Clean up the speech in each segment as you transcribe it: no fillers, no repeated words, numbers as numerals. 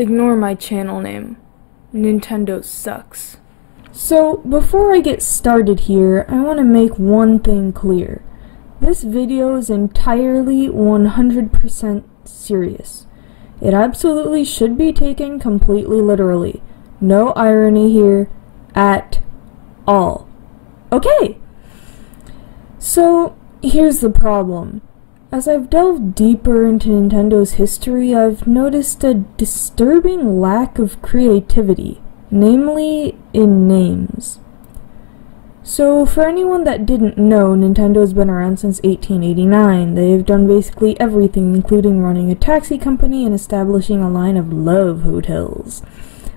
Ignore my channel name. Nintendo sucks. So, before I get started here, I want to make one thing clear. This video is entirely 100% serious. It absolutely should be taken completely literally. No irony here at all. Okay! So, here's the problem. As I've delved deeper into Nintendo's history, I've noticed a disturbing lack of creativity, namely in names. So, for anyone that didn't know, Nintendo's been around since 1889. They've done basically everything, including running a taxi company and establishing a line of love hotels.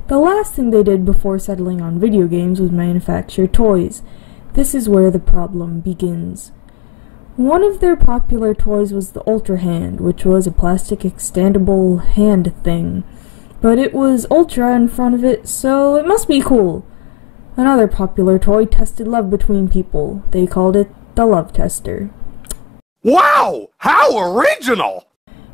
The last thing they did before settling on video games was manufacture toys. This is where the problem begins. One of their popular toys was the Ultra Hand, which was a plastic extendable hand thing. But it was Ultra in front of it, so it must be cool. Another popular toy tested love between people. They called it the Love Tester. Wow! How original!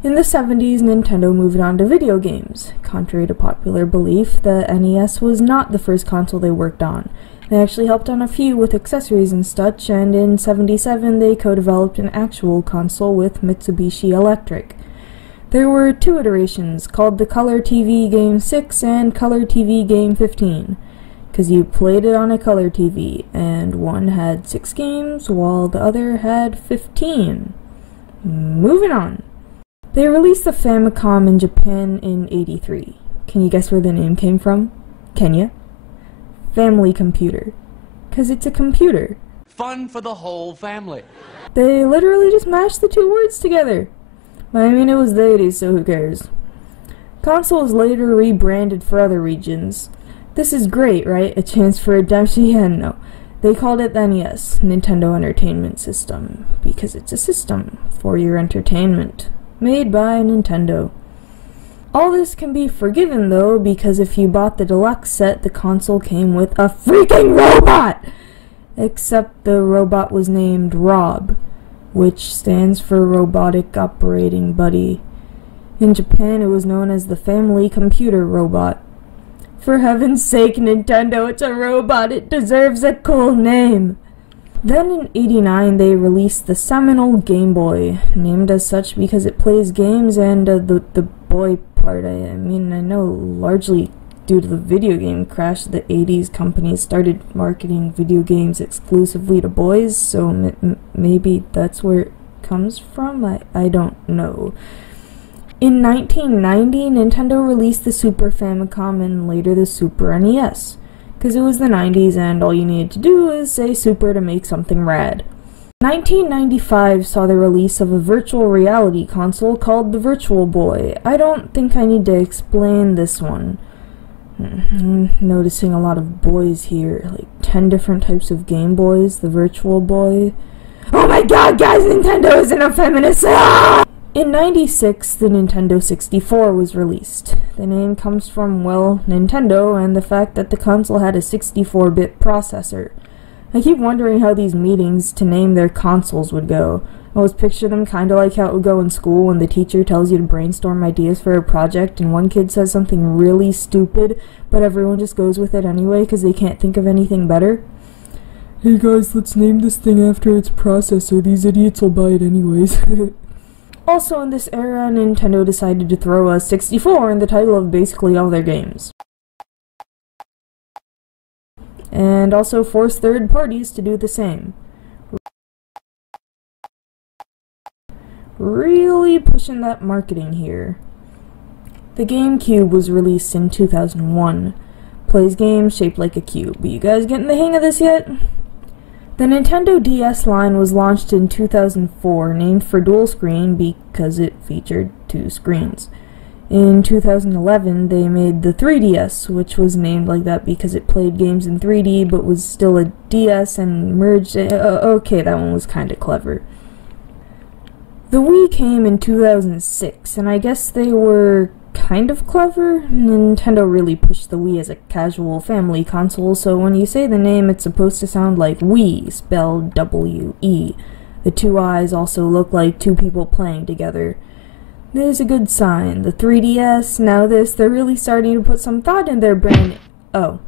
In the 70s, Nintendo moved on to video games. Contrary to popular belief, the NES was not the first console they worked on. They actually helped on a few with accessories and such, and in '77 they co-developed an actual console with Mitsubishi Electric. There were two iterations, called the Color TV Game 6 and Color TV Game 15, because you played it on a Color TV, and one had 6 games, while the other had 15. Moving on. They released the Famicom in Japan in '83. Can you guess where the name came from? Can you? Family computer. 'Cause it's a computer. Fun for the whole family. They literally just mashed the two words together. I mean, it was the 80s, so who cares? Console was later rebranded for other regions. This is great, right? A chance for redemption? Yeah, no. They called it the NES, Nintendo Entertainment System, because it's a system for your entertainment, made by Nintendo. All this can be forgiven, though, because if you bought the deluxe set, the console came with a freaking robot! Except the robot was named Rob, which stands for Robotic Operating Buddy. In Japan, it was known as the Family Computer Robot. For heaven's sake, Nintendo, it's a robot! It deserves a cool name! Then in '89, they released the seminal Game Boy, named as such because it plays games and the boy part, I mean, I know largely due to the video game crash, the '80s companies started marketing video games exclusively to boys, so maybe that's where it comes from? I don't know. In 1990, Nintendo released the Super Famicom and later the Super NES. Because it was the 90s and all you needed to do is say Super to make something rad. 1995 saw the release of a virtual reality console called the Virtual Boy. I don't think I need to explain this one. I'm noticing a lot of boys here, like 10 different types of Game Boys, the Virtual Boy. Oh my god, guys, Nintendo isn't a feminist! Ah! In '96, the Nintendo 64 was released. The name comes from, well, Nintendo and the fact that the console had a 64-bit processor. I keep wondering how these meetings to name their consoles would go. I always picture them kinda like how it would go in school when the teacher tells you to brainstorm ideas for a project and one kid says something really stupid, but everyone just goes with it anyway because they can't think of anything better. Hey guys, let's name this thing after its processor. These idiots will buy it anyways. Also in this era, Nintendo decided to throw a 64 in the title of basically all their games. And also force third parties to do the same. Really pushing that marketing here. The GameCube was released in 2001. Plays games shaped like a cube. You guys getting the hang of this yet? The Nintendo DS line was launched in 2004, named for dual screen because it featured 2 screens. In 2011, they made the 3DS, which was named like that because it played games in 3D but was still a DS and merged. Okay, that one was kinda clever. The Wii came in 2006, and I guess they were kind of clever. Nintendo really pushed the Wii as a casual family console, so when you say the name, it's supposed to sound like Wii, spelled W-E. The 2 eyes also look like 2 people playing together. That is a good sign. The 3DS, now this, they're really starting to put some thought in their brand. Oh.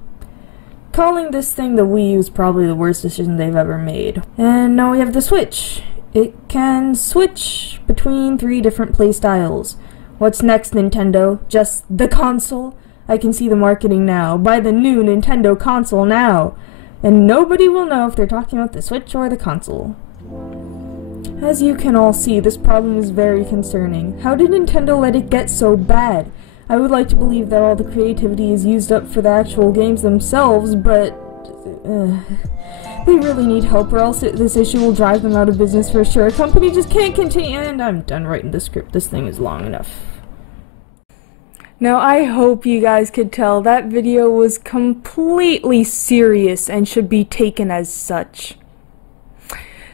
Calling this thing the Wii U is probably the worst decision they've ever made. And now we have the Switch. It can switch between 3 different play styles. What's next, Nintendo? Just the console? I can see the marketing now. Buy the new Nintendo console now. And nobody will know if they're talking about the Switch or the console. As you can all see, this problem is very concerning. How did Nintendo let it get so bad? I would like to believe that all the creativity is used up for the actual games themselves, but they really need help, or else this issue will drive them out of business for sure. A company just can't continue, and I'm done writing the script. This thing is long enough. Now, I hope you guys could tell that video was completely serious and should be taken as such.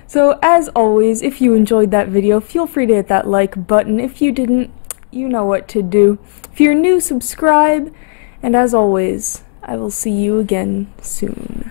So, as always, if you enjoyed that video, feel free to hit that like button. If you didn't, you know what to do. If you're new, subscribe, and as always, I will see you again soon.